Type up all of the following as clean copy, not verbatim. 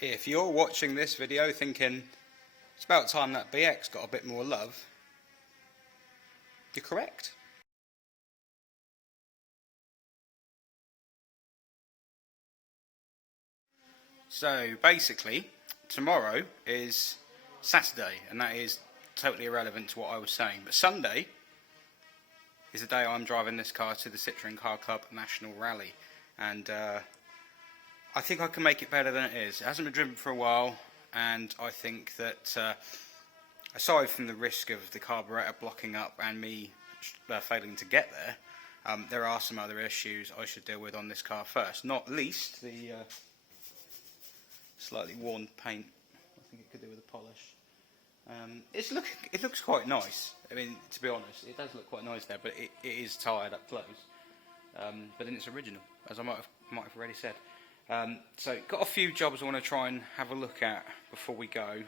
If you're watching this video thinking it's about time that BX got a bit more love, you're correct. So basically, tomorrow is Saturday, and that is totally irrelevant to what I was saying, but Sunday is the day I'm driving this car to the Citroen Car Club National Rally, and I think I can make it better than it is. It hasn't been driven for a while, and I think that aside from the risk of the carburettor blocking up and me failing to get there are some other issues I should deal with on this car first, not least the slightly worn paint. I think it could do with a polish. It looks quite nice. I mean, to be honest, it does look quite nice there, but it is tired up close. But then it's original, as I might have already said. So got a few jobs I want to try and have a look at before we go.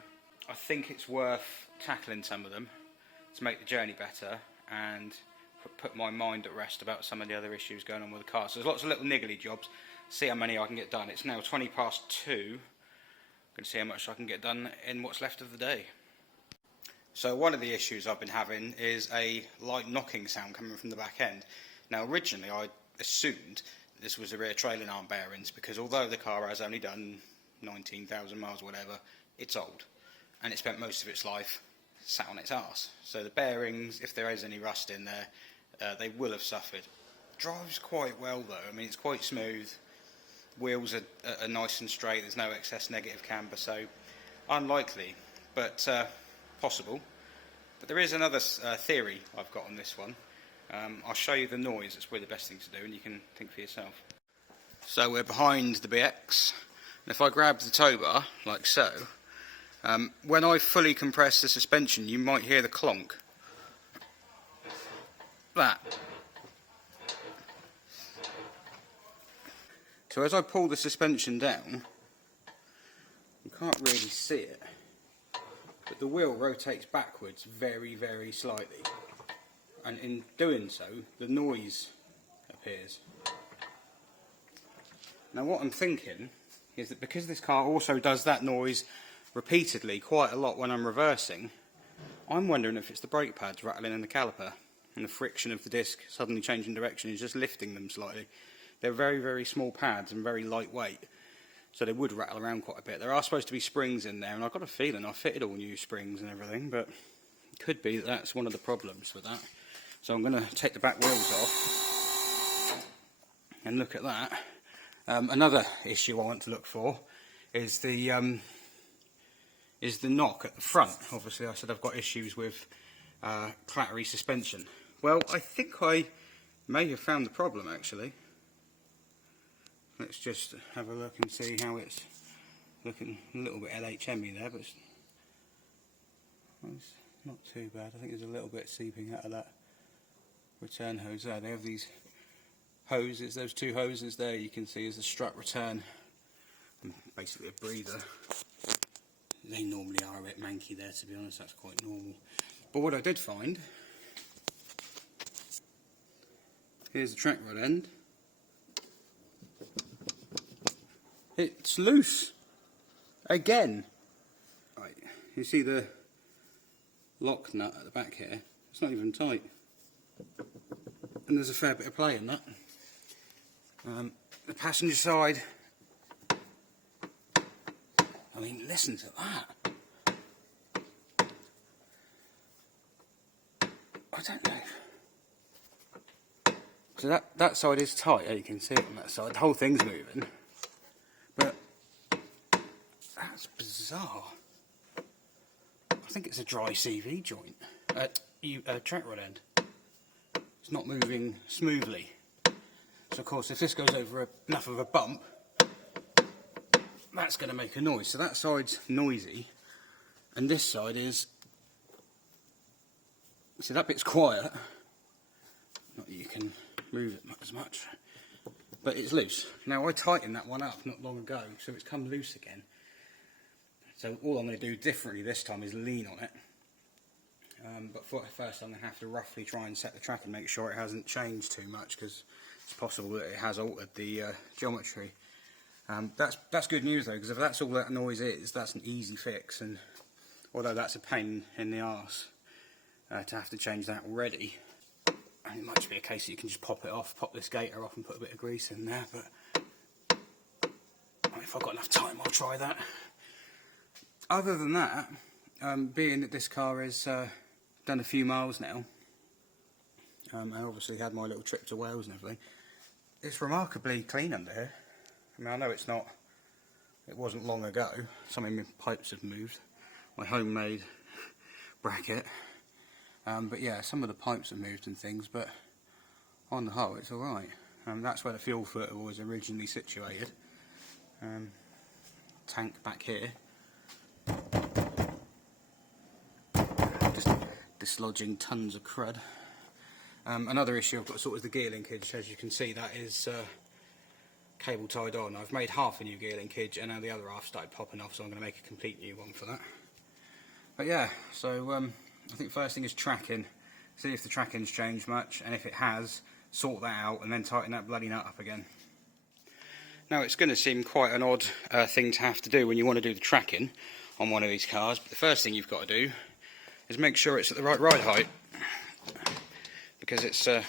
I think it's worth tackling some of them to make the journey better and put my mind at rest about some of the other issues going on with the car. So there's lots of little niggly jobs. See how many I can get done. It's now 2:20. I'm going to see how much I can get done in what's left of the day. So one of the issues I've been having is a light knocking sound coming from the back end. Now originally I assumed this was the rear trailing arm bearings, because although the car has only done 19,000 miles or whatever, it's old and it spent most of its life sat on its arse. So the bearings, if there is any rust in there, they will have suffered. Drives quite well though. I mean, it's quite smooth. Wheels are nice and straight. There's no excess negative camber, so unlikely, but possible. But there is another theory I've got on this one. I'll show you the noise. It's probably the best thing to do, and you can think for yourself. So we're behind the BX, and if I grab the tow bar like so, when I fully compress the suspension, you might hear the clonk. That. So as I pull the suspension down, you can't really see it, but the wheel rotates backwards very, very slightly, and in doing so, the noise appears. Now what I'm thinking is that because this car also does that noise repeatedly quite a lot when I'm reversing, I'm wondering if it's the brake pads rattling in the caliper, and the friction of the disc suddenly changing direction is just lifting them slightly. They're very, very small pads and very lightweight, so they would rattle around quite a bit. There are supposed to be springs in there, and I've got a feeling I've fitted all new springs and everything, but it could be that that's one of the problems with that. So I'm going to take the back wheels off and look at that. Another issue I want to look for is the knock at the front. Obviously I said I've got issues with clattery suspension. Well, I think I may have found the problem actually. Let's just have a look and see how it's looking. A little bit LHM-y there, but it's not too bad. I think there's a little bit seeping out of that return hose there. They have these hoses, those two hoses there you can see is the strut return and basically a breather. They normally are a bit manky there, to be honest. That's quite normal. But what I did find, here's the track rod end. It's loose again. Right, you see the lock nut at the back here? It's not even tight, and there's a fair bit of play in that. The passenger side, I mean, listen to that. I don't know. So that side is tight, you can see it on that side. The whole thing's moving. But that's bizarre. I think it's a dry CV joint. Track rod end. It's not moving smoothly. So of course if this goes over enough of a bump, that's going to make a noise. So that side's noisy, and this side is, see, that bit's quiet. Not that you can move it as much, but it's loose. Now I tightened that one up not long ago, so it's come loose again. So all I'm going to do differently this time is lean on it. But first I'm going to have to roughly try and set the track and make sure it hasn't changed too much, because it's possible that it has altered the geometry. That's good news though, because if that's all that noise is, that's an easy fix. And although that's a pain in the arse to have to change that already, and it might just be a case that you can just pop it off, pop this gator off and put a bit of grease in there, but if I've got enough time I'll try that. Other than that, being that this car has done a few miles now, and obviously had my little trip to Wales and everything, it's remarkably clean under here. I mean, I know it wasn't long ago, some of my pipes have moved, my homemade bracket, but yeah, some of the pipes have moved and things, but on the whole it's alright. That's where the fuel filter was originally situated. Tank back here, just dislodging tons of crud. Another issue I've got to sort is the gear linkage. As you can see, that is cable tied on. I've made half a new gear linkage and now the other half started popping off, so I'm going to make a complete new one for that. But yeah, so I think first thing is tracking. See if the tracking's changed much, and if it has, sort that out and then tighten that bloody nut up again. Now it's going to seem quite an odd thing to have to do when you want to do the tracking on one of these cars, but the first thing you've got to do is make sure it's at the right ride height, because it's turn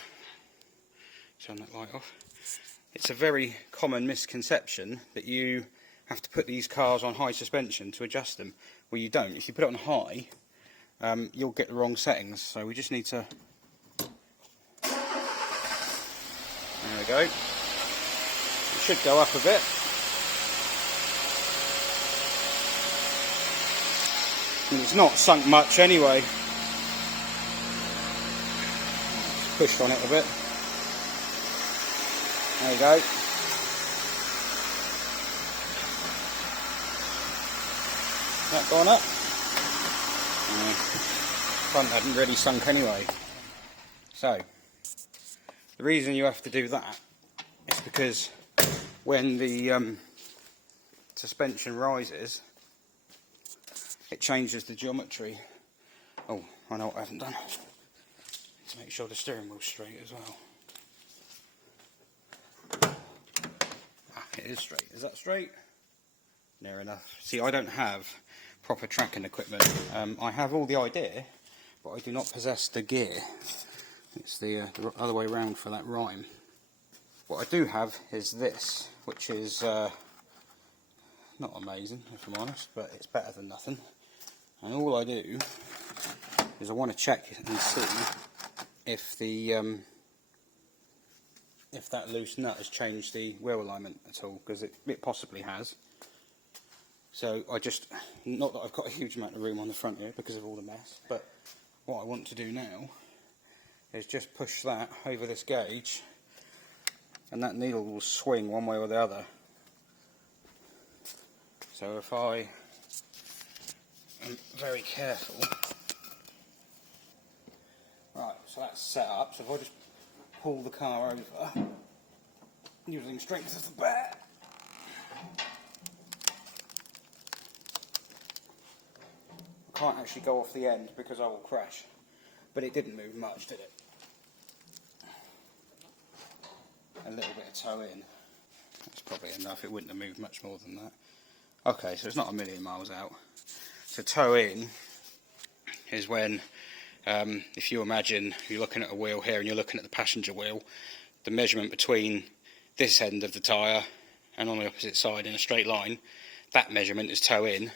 that light off. It's a very common misconception that you have to put these cars on high suspension to adjust them. Well, you don't. If you put it on high, you'll get the wrong settings. So we just need to. There we go. It should go up a bit. And it's not sunk much anyway. Just pushed on it a bit. There you go. That gone up? Front hadn't really sunk anyway. So, the reason you have to do that is because when the suspension rises, it changes the geometry. Oh, I know what I haven't done. To make sure the steering wheel's straight as well. It is straight. Is that straight? Near enough. See, I don't have proper tracking equipment. I have all the idea, but I do not possess the gear. It's the other way around for that rhyme. What I do have is this, which is not amazing, if I'm honest, but it's better than nothing. And all I do is I want to check and see if the if that loose nut has changed the wheel alignment at all, because it possibly has. So I just, not that I've got a huge amount of room on the front here because of all the mess, but what I want to do now is just push that over this gauge, and that needle will swing one way or the other. So if I am very careful, right, so that's set up, so if I just pull the car over using strength of the bat, I can't actually go off the end because I will crash, but it didn't move much, did it? A little bit of toe in, that's probably enough. It wouldn't have moved much more than that. Okay, so it's not a million miles out. So toe in is when if you imagine you're looking at a wheel here and you're looking at the passenger wheel, the measurement between this end of the tyre and on the opposite side in a straight line, that measurement is toe in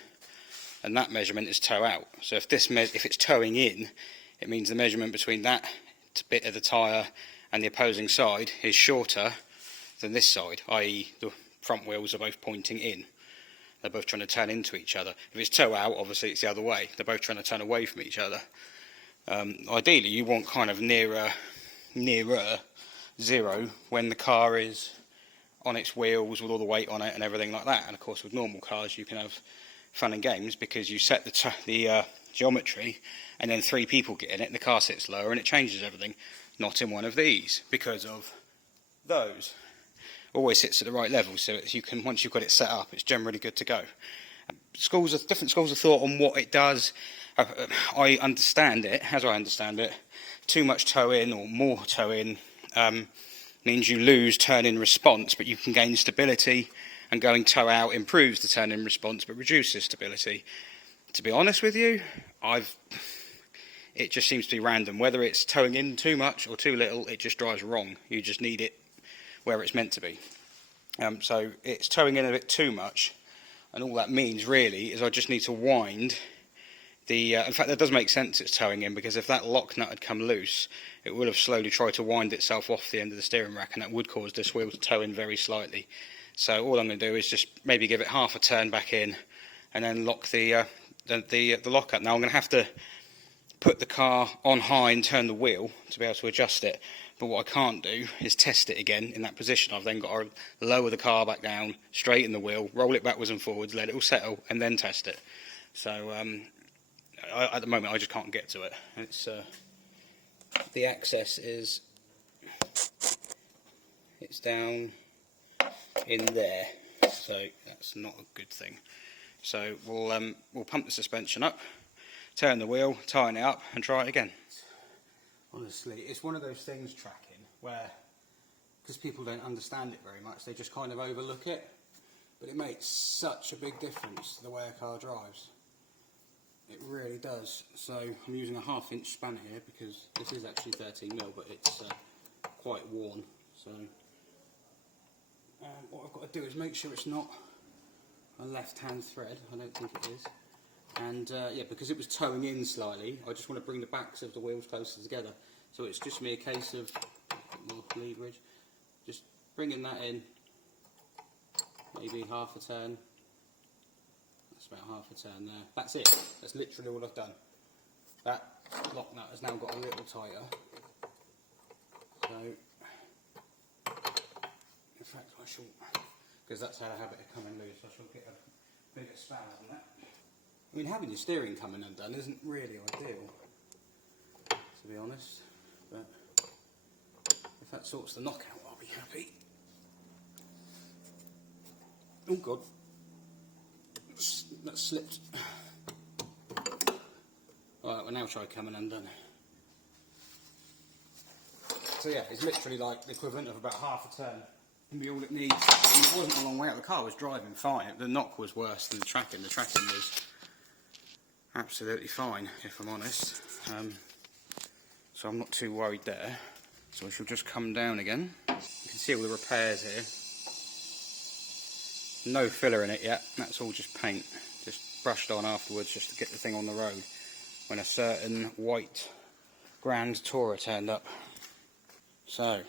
and that measurement is toe out. So if it's toeing in, it means the measurement between that bit of the tyre and the opposing side is shorter than this side, i.e. the front wheels are both pointing in. They're both trying to turn into each other. If it's toe out, obviously it's the other way. They're both trying to turn away from each other. Ideally you want kind of nearer zero when the car is on its wheels with all the weight on it and everything like that. And of course with normal cars you can have fun and games because you set the geometry and then 3 people get in it and the car sits lower and it changes everything. Not in one of these because of those. Always sits at the right level, so you can, once you've got it set up, it's generally good to go. Different schools of thought on what it does. I understand it, as I understand it, too much toe in or more toe in means you lose turn in response, but you can gain stability and going toe out improves the turn-in response but reduces stability. To be honest with you, it just seems to be random. Whether it's towing in too much or too little, it just drives wrong. You just need it where it's meant to be. So it's towing in a bit too much, and all that means really is I just need to wind the, in fact that does make sense it's towing in, because if that lock nut had come loose, it would have slowly tried to wind itself off the end of the steering rack, and that would cause this wheel to tow in very slightly. So all I'm going to do is just maybe give it half a turn back in, and then lock the lock up. Now I'm going to have to put the car on high and turn the wheel to be able to adjust it. But what I can't do is test it again in that position. I've then got to lower the car back down, straighten the wheel, roll it backwards and forwards, let it all settle, and then test it. So at the moment I just can't get to it. It's the access is down in there, so that's not a good thing. So we'll pump the suspension up, turn the wheel, tighten it up, and try it again. Honestly, it's one of those things, tracking, where, because people don't understand it very much, they just kind of overlook it, but it makes such a big difference to the way a car drives. It really does. So I'm using a 1/2 inch spanner here, because this is actually 13mm, but it's quite worn. So what I've got to do is make sure it's not a left-hand thread. I don't think it is. And yeah, because it was towing in slightly, I just want to bring the backs of the wheels closer together. So it's just me a case of more leverage, just bringing that in, maybe half a turn. That's about half a turn there. That's it. That's literally all I've done. That lock nut has now got a little tighter. So, in fact, I shall, because that's how I have it coming loose, I shall get a bigger spanner than that. I mean, having your steering coming undone isn't really ideal, to be honest, but if that sorts the knockout, I'll be happy. Oh God, that slipped. Alright, we'll now try coming undone. So yeah, it's literally like the equivalent of about half a turn. Can be all it needs. And it wasn't a long way out. The car was driving fine. The knock was worse than the tracking. The tracking was absolutely fine, if I'm honest. So I'm not too worried there. So we shall just come down again. You can see all the repairs here. No filler in it yet. That's all just paint. Just brushed on afterwards just to get the thing on the road. When a certain white Grand Tourer turned up. So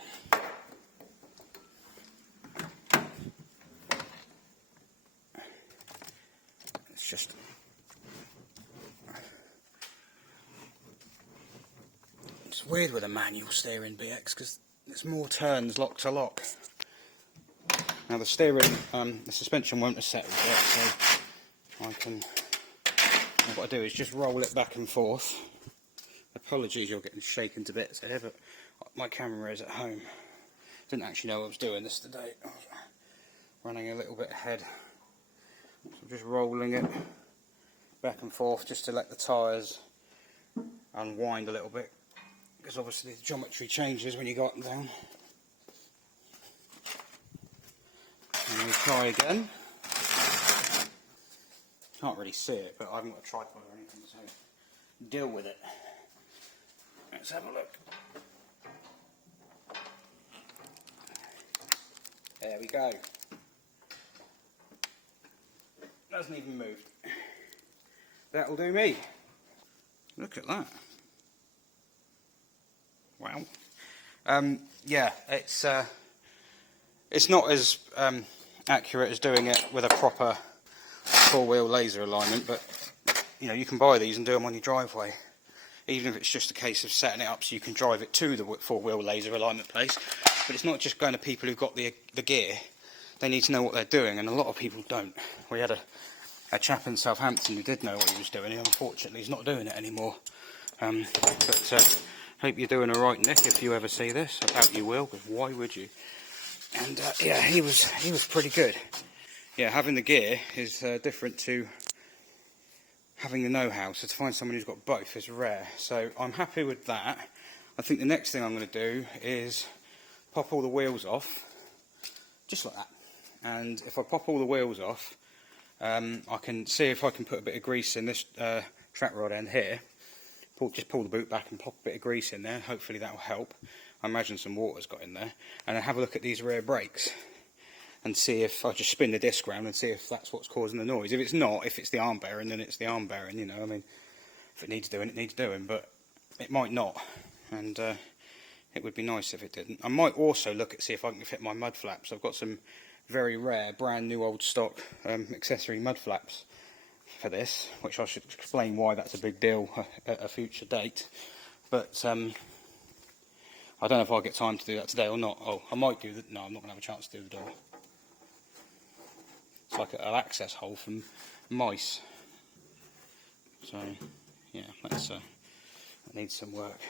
it's just weird with a manual steering BX because there's more turns lock to lock. Now the steering, the suspension won't have settled yet, so I can. What I do is just roll it back and forth. Apologies, you're getting shaken to bits here, but my camera is at home. Didn't actually know I was doing this today. I was running a little bit ahead. So I'm just rolling it back and forth just to let the tyres unwind a little bit. Because obviously the geometry changes when you go up and down. And we'll try again. Can't really see it, but I haven't got a tripod or anything, so deal with it. Let's have a look. There we go. Hasn't even moved. That'll do me. Look at that. Wow. Yeah, it's not as accurate as doing it with a proper four-wheel laser alignment, but you know, you can buy these and do them on your driveway, even if it's just a case of setting it up so you can drive it to the four-wheel laser alignment place. But it's not just going to people who've got the gear. They need to know what they're doing, and a lot of people don't. We had a chap in Southampton who did know what he was doing, and unfortunately he's not doing it anymore. But hope you're doing alright, Nick, if you ever see this. I doubt you will, because why would you? And yeah, he was pretty good. Yeah, having the gear is different to having the know-how, so to find someone who's got both is rare. So I'm happy with that. I think the next thing I'm going to do is pop all the wheels off, just like that, and if I pop all the wheels off, I can see if I can put a bit of grease in this track rod end here. Just pull the boot back and pop a bit of grease in there. Hopefully that will help. I imagine some water's got in there. And then have a look at these rear brakes and see if I just spin the disc around and see if that's what's causing the noise. If it's not, if it's the arm bearing, then it's the arm bearing. You know, I mean, if it needs doing, it needs doing, but it might not. And it would be nice if it didn't. I might also look at see if I can fit my mud flaps. I've got some very rare, brand new old stock accessory mud flaps for this, which I should explain why that's a big deal at a future date. But I don't know if I'll get time to do that today or not. Oh, I might do that. No, I'm not going to have a chance to do the door. It's like an access hole for mice. So yeah, that needs some work.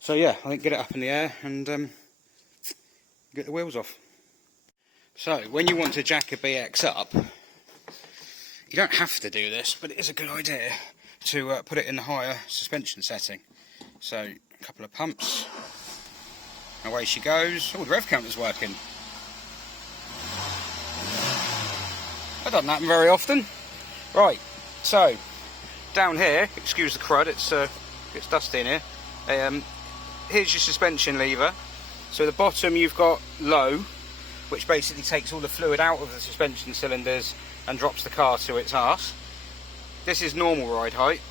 So yeah, I think get it up in the air and get the wheels off. So when you want to jack a BX up, you don't have to do this, but it is a good idea to put it in the higher suspension setting. So a couple of pumps, away she goes. Oh, the rev counter's working. That doesn't happen very often. Right, so down here, excuse the crud, it's dusty in here. Here's your suspension lever. So the bottom you've got low, which basically takes all the fluid out of the suspension cylinders and drops the car to its arse. This is normal ride height,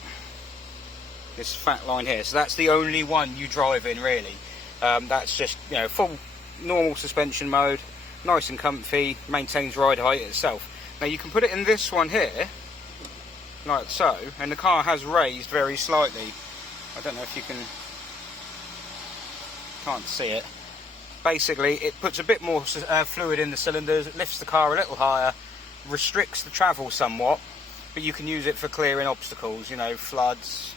this fat line here, so that's the only one you drive in really. That's just, you know, full normal suspension mode, nice and comfy, maintains ride height itself. Now you can put it in this one here, like so, and the car has raised very slightly. I don't know if you can't see it. Basically it puts a bit more fluid in the cylinders, it lifts the car a little higher, restricts the travel somewhat, but you can use it for clearing obstacles, you know, floods,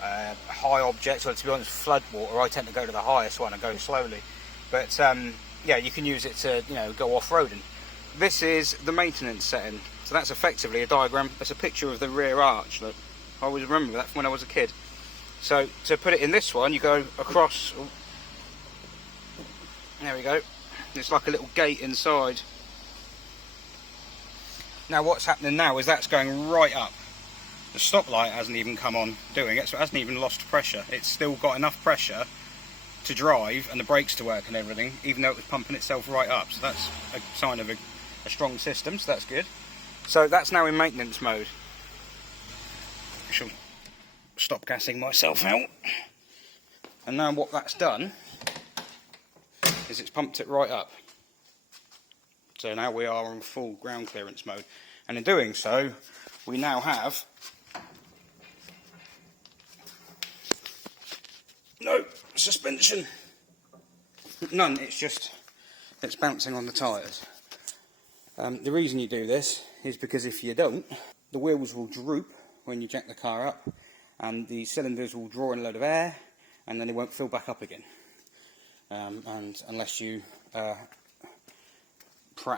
high objects. Well, to be honest, flood water, I tend to go to the highest one and go slowly, but yeah, you can use it to, you know, go off-roading. This is the maintenance setting, so that's effectively a diagram. That's a picture of the rear arch. Look, I always remember that from when I was a kid. So to put it in this one, you go across. There we go. It's like a little gate inside. Now what's happening now is that's going right up. The stoplight hasn't even come on doing it, so it hasn't even lost pressure. It's still got enough pressure to drive and the brakes to work and everything, even though it was pumping itself right up. So that's a sign of a strong system, so that's good. So that's now in maintenance mode. I shall stop gassing myself out. And now what that's done is it's pumped it right up. So now we are on full ground clearance mode, and in doing so we now have no suspension, none, it's bouncing on the tyres. The reason you do this is because if you don't, the wheels will droop when you jack the car up, and the cylinders will draw in a load of air and then they won't fill back up again. And unless you prat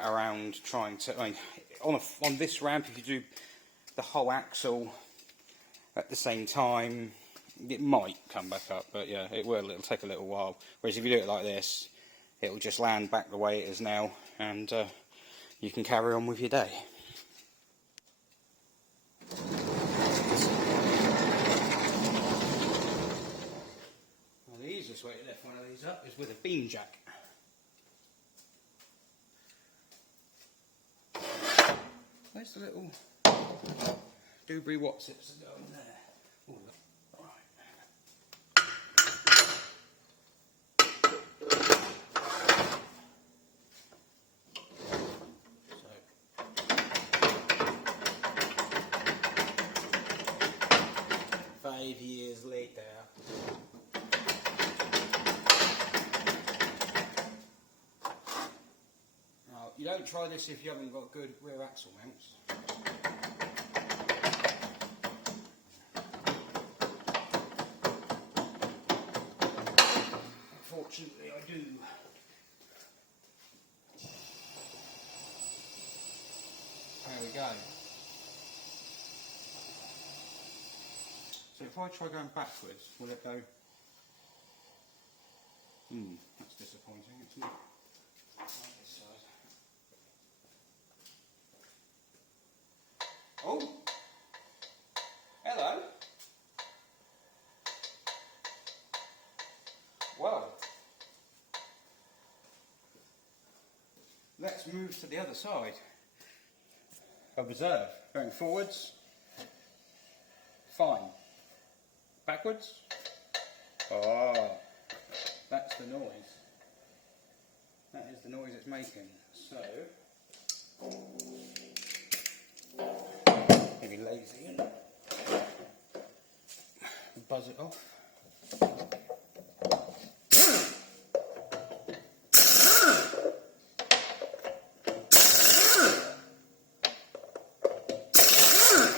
around trying to, I mean, on this ramp, if you do the whole axle at the same time, it might come back up, but yeah, it will. It'll take a little while. Whereas if you do it like this, it'll just land back the way it is now, and you can carry on with your day. Well, the easiest way to lift one of these up is with a beam jack. Where's the little doobry Watsits that go in there? Ooh, right. So, 5 years later. You don't try this if you haven't got good rear axle mounts. Unfortunately I do. There we go. So if I try going backwards, will it go? That's disappointing, isn't it? Right, this side. move to the other side. Observe. Going forwards. Fine. Backwards. Oh, that's the noise. That is the noise it's making. So, maybe lazy and buzz it off.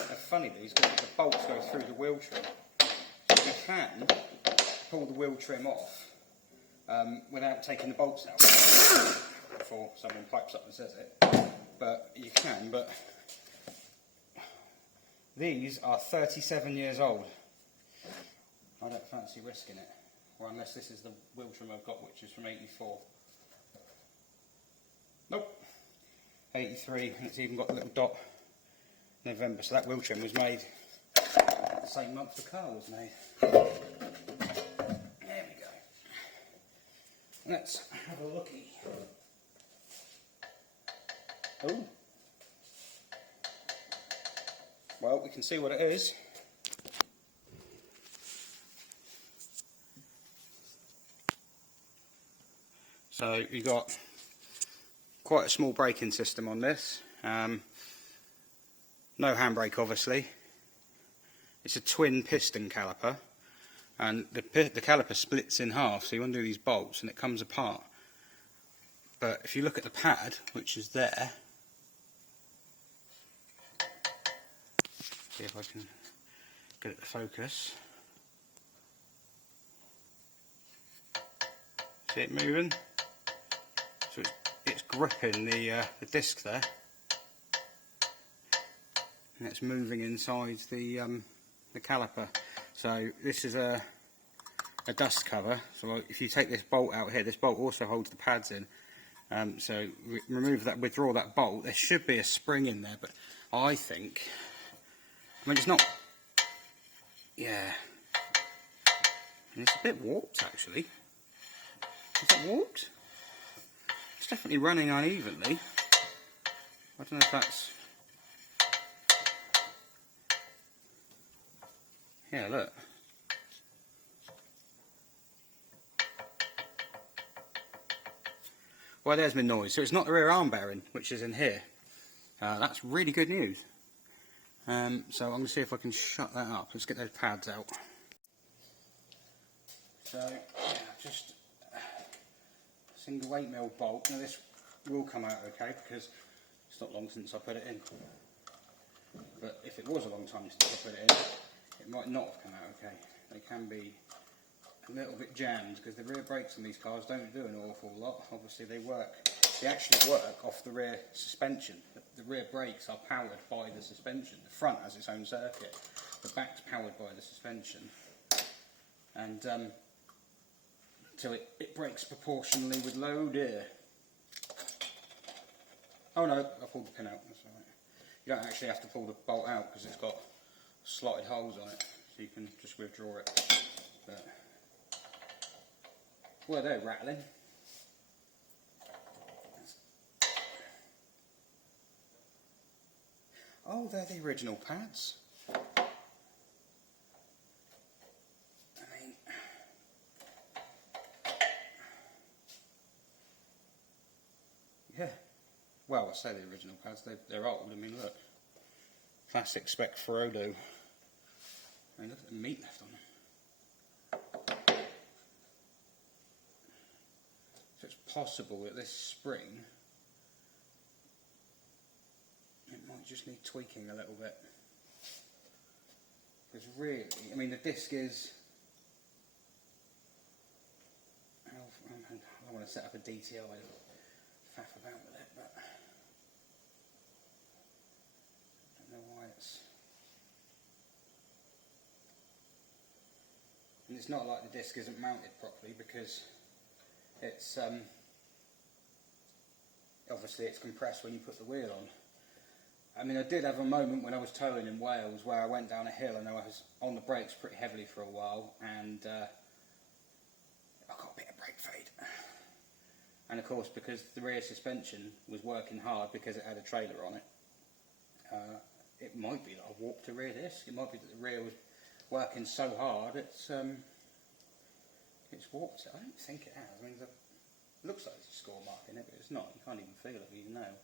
They're funny these because the bolts go through the wheel trim. So you can pull the wheel trim off without taking the bolts out before someone pipes up and says it. But you can, but these are 37 years old. I don't fancy risking it, or unless this is the wheel trim I've got, which is from 84. Nope, 83, and it's even got a little dot November, so that wheel trim was made the same month the car was made. There we go. Let's have a looky. Oh. Well, we can see what it is. So you've got quite a small braking system on this. No handbrake, obviously. It's a twin piston caliper, and the caliper splits in half, so you undo these bolts and it comes apart. But if you look at the pad, which is there, see if I can get it to focus. See it moving? So it's gripping the disc there, and it's moving inside the caliper. So this is a dust cover. So if you take this bolt out here, this bolt also holds the pads in. So remove that, withdraw that bolt. There should be a spring in there, but I think, I mean, it's not. Yeah, it's a bit warped actually. Is that warped? It's definitely running unevenly. I don't know if that's... Yeah, look. Well, there's my noise. So it's not the rear arm bearing, which is in here. That's really good news. So I'm going to see if I can shut that up. Let's get those pads out. So, yeah, just single 8mm bolt. Now this will come out okay because it's not long since I put it in. But if it was a long time since I put it in, it might not have come out okay. They can be a little bit jammed because the rear brakes on these cars don't do an awful lot. Obviously they actually work off the rear suspension. The rear brakes are powered by the suspension. The front has its own circuit. The back's powered by the suspension. And so it brakes proportionally with load here. Oh no, I pulled the pin out, that's alright. You don't actually have to pull the bolt out because it's got slotted holes on it, so you can just withdraw it. But, well, they're rattling. Oh, they're the original pads. Yeah, well, I say the original pads, they're old. I mean, look, plastic spec Frodo. I mean, look at the meat left on them. So it's possible that this spring, it might just need tweaking a little bit. Because really, I mean, the disc is, I don't want to set up a DTI faff about with it, but I don't know why it's... And it's not like the disc isn't mounted properly because it's obviously it's compressed when you put the wheel on. I mean, I did have a moment when I was towing in Wales where I went down a hill and I was on the brakes pretty heavily for a while, and I got a bit of brake fade. and of course because the rear suspension was working hard because it had a trailer on it, it might be that I've warped the rear disc. It might be that the rear was working so hard it's warped it. I don't think it has. I mean, it looks like there's a score mark in it, but it's not. You can't even feel it with your nail.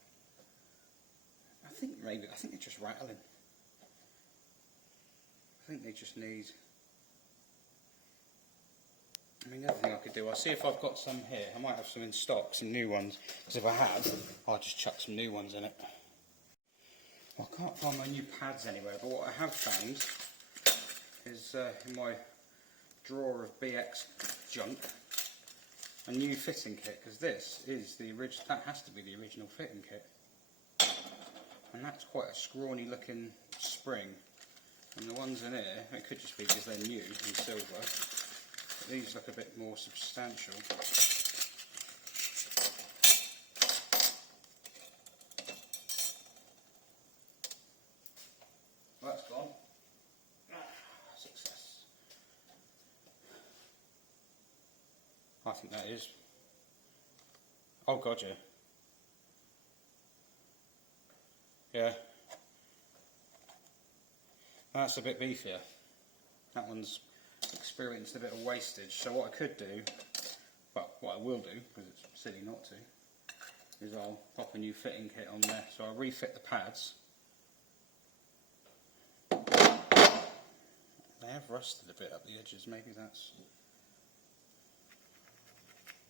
I think they're just rattling. I think they just need... I mean, the other thing I could do, I'll see if I've got some here. I might have some in stock, some new ones. Because if I have, I'll just chuck some new ones in it. Well, I can't find my new pads anywhere, but what I have found is in my drawer of BX junk, a new fitting kit, because this is the original. That has to be the original fitting kit, and that's quite a scrawny looking spring. And the ones in here, it could just be because they're new and silver, but these look a bit more substantial. Well, that's gone. Success. I think that is. Oh god, yeah. Yeah. That's a bit beefier. That one's experienced a bit of wastage. So what I could do, well, what I will do, because it's silly not to, is I'll pop a new fitting kit on there. So I'll refit the pads. They have rusted a bit up the edges. Maybe that's...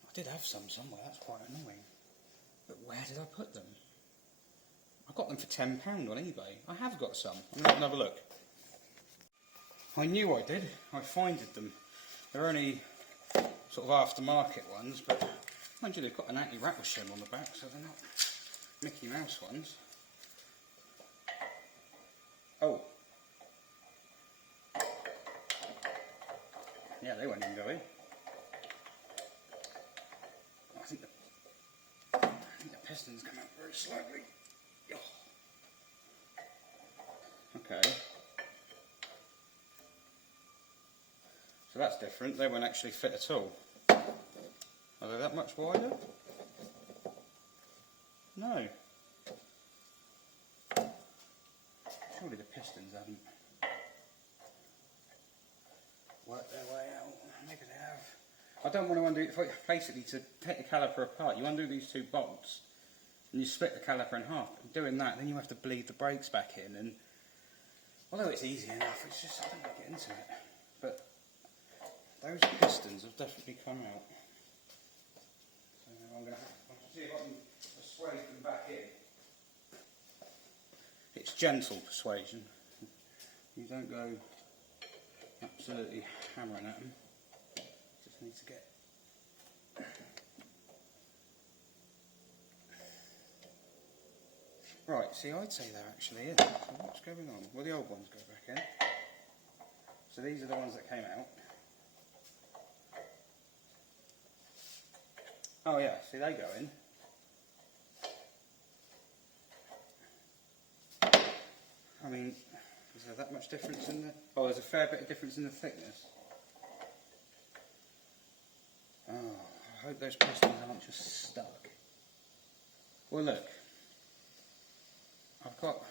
I did have some somewhere. That's quite annoying. But where did I put them? I got them for £10 on eBay. I have got some. I'm going to have a look. I knew I did. I finded them. They're only sort of aftermarket ones, but mind you, they've got an anti-rattle shim on the back, so they're not Mickey Mouse ones. Oh. Yeah, they won't even go in. I think the pistons come out very slowly. Okay. So that's different. They won't actually fit at all. Are they that much wider? No. Surely the pistons haven't worked their way out. Maybe they have. I don't want to undo it. Basically, to take the caliper apart, you undo these two bolts and you split the caliper in half. But doing that, then you have to bleed the brakes back in. And although it's easy enough, it's just, I don't want to get into it. But those pistons have definitely come out. So I'm going to have to see if I can persuade them back in. It's gentle persuasion. You don't go absolutely hammering at them. Just need to get... Right, see, I'd say they're actually in. So what's going on? Well, the old ones go back in. So these are the ones that came out. Oh yeah, see, they go in. I mean, is there that much difference in the... Oh, there's a fair bit of difference in the thickness. Oh, I hope those pistons aren't just stuck. Well, look. I've got...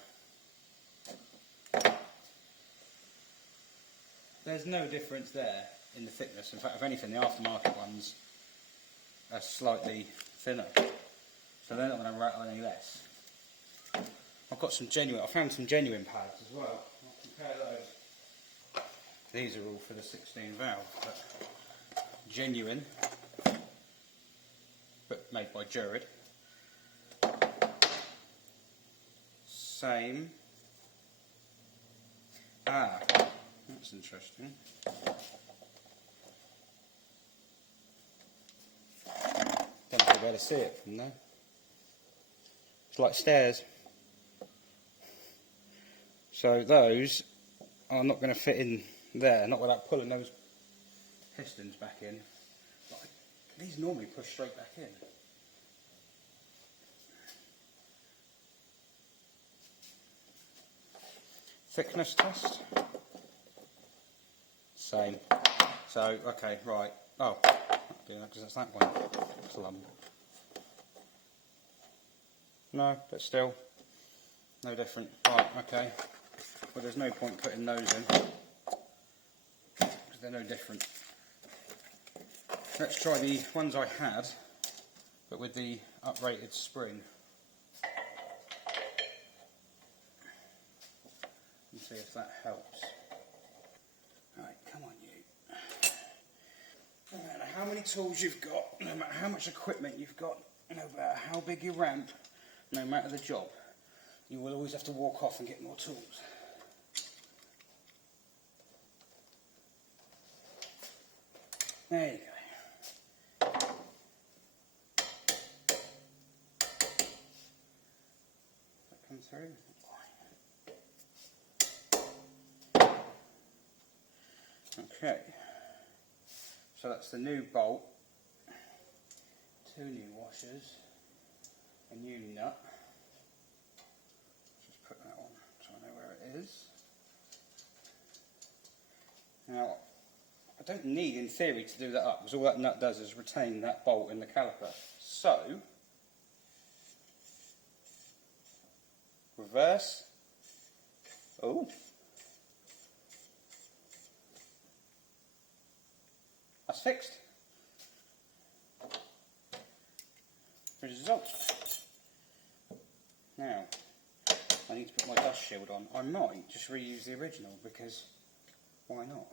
There's no difference there in the thickness. In fact, if anything, the aftermarket ones are slightly thinner. So they're not going to rattle any less. I've got some genuine... I found some genuine pads as well. I'll compare those. These are all for the 16 valve, but genuine, but made by Jared. Same. Ah, that's interesting. Don't know if you'll be able to see it from there. It's like stairs. So those are not going to fit in there, not without pulling those pistons back in. But these normally push straight back in. Thickness test. Same. So, okay, right. Oh, because that's that one. Plumb. No, but still, no different. Right, okay. Well, there's no point putting those in, because they're no different. Let's try the ones I had, but with the uprated spring. And see if that helps. Right, come on you. No matter how many tools you've got, no matter how much equipment you've got, no matter how big your ramp, no matter the job, you will always have to walk off and get more tools. There you go. That comes through. Okay, so that's the new bolt, 2 new washers, a new nut. Just put that on so I know where it is. Now, I don't need, in theory, to do that up, because all that nut does is retain that bolt in the caliper. So, reverse. Oh. That's fixed. Result. Now, I need to put my dust shield on. I might just reuse the original, because why not?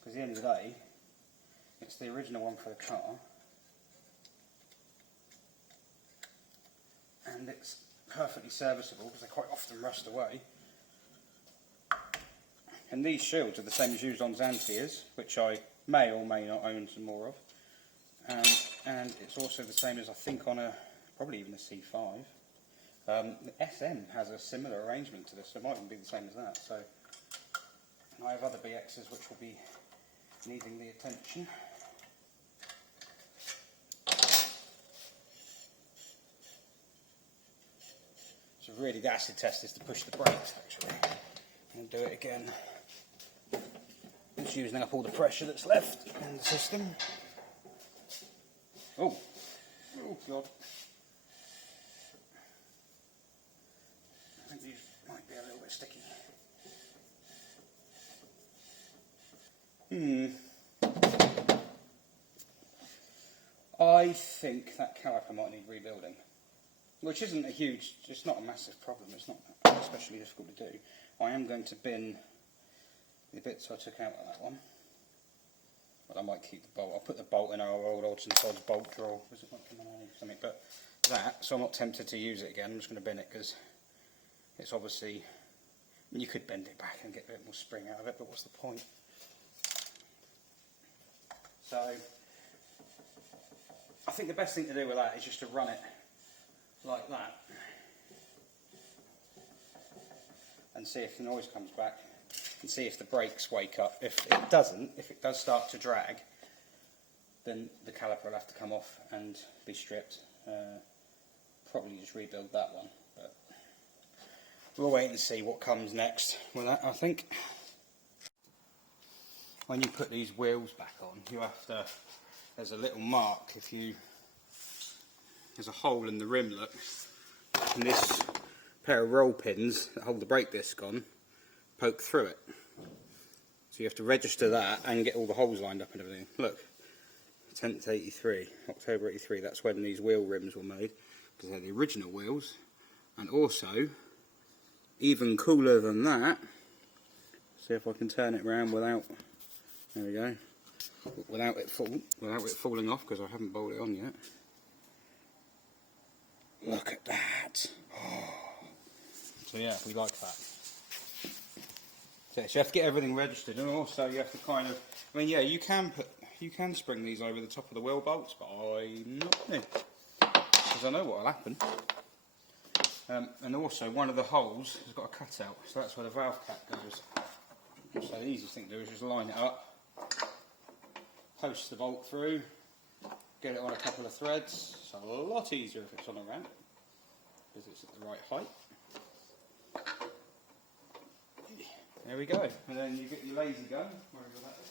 Because at the end of the day, it's the original one for the car, and it's perfectly serviceable because they quite often rust away. And these shields are the same as used on Xantias, which I may or may not own some more of. And it's also the same as I think on probably even a C5. The SM has a similar arrangement to this, so it might even be the same as that. So, and I have other BXs which will be needing the attention. So really the acid test is to push the brakes actually, and do it again. It's using up all the pressure that's left in the system. Oh God. I think these might be a little bit sticky. I think that caliper might need rebuilding. Which isn't a huge, it's not a massive problem, it's not especially difficult to do. I am going to bin the bits I took out of that one. But I might keep the bolt. I'll put the bolt in our old odds and sods bolt drawer. Was it like coming on or something? But that, so I'm not tempted to use it again. I'm just going to bin it because it's obviously, I mean, you could bend it back and get a bit more spring out of it, but what's the point? So I think the best thing to do with that is just to run it like that and see if the noise comes back. And see if the brakes wake up. If it doesn't, if it does start to drag, then the caliper will have to come off and be stripped. Probably just rebuild that one, but we'll wait and see what comes next with that, I think. When you put these wheels back on, you have to, there's a little mark, there's a hole in the rim, look, and this pair of roll pins that hold the brake disc on poke through it. So you have to register that and get all the holes lined up and everything. Look, 10th 83, October 83, that's when these wheel rims were made, because they're the original wheels. And also, even cooler than that, see if I can turn it around without, there we go, without it falling off, because I haven't bolted it on yet. Look at that. Oh. So yeah, we like that. So you have to get everything registered, and also you have to kind of, I mean, yeah, you can spring these over the top of the wheel bolts, but I'm not going to, because I know what will happen. And also one of the holes has got a cutout, so that's where the valve cap goes. So the easiest thing to do is just line it up, post the bolt through, get it on a couple of threads. It's a lot easier if it's on a ramp, because it's at the right height. There we go, and then you get your laser gun, wherever that is.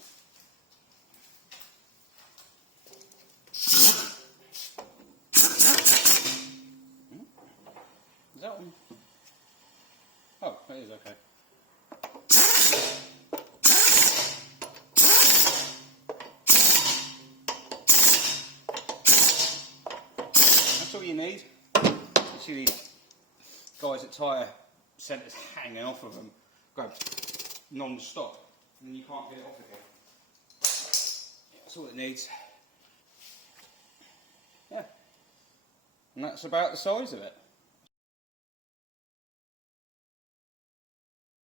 button? Oh, it is, okay. That's all you need. You see these guys at tyre centres hanging off of them, go non-stop, and then you can't get it off again. That's all it needs. Yeah. And that's about the size of it.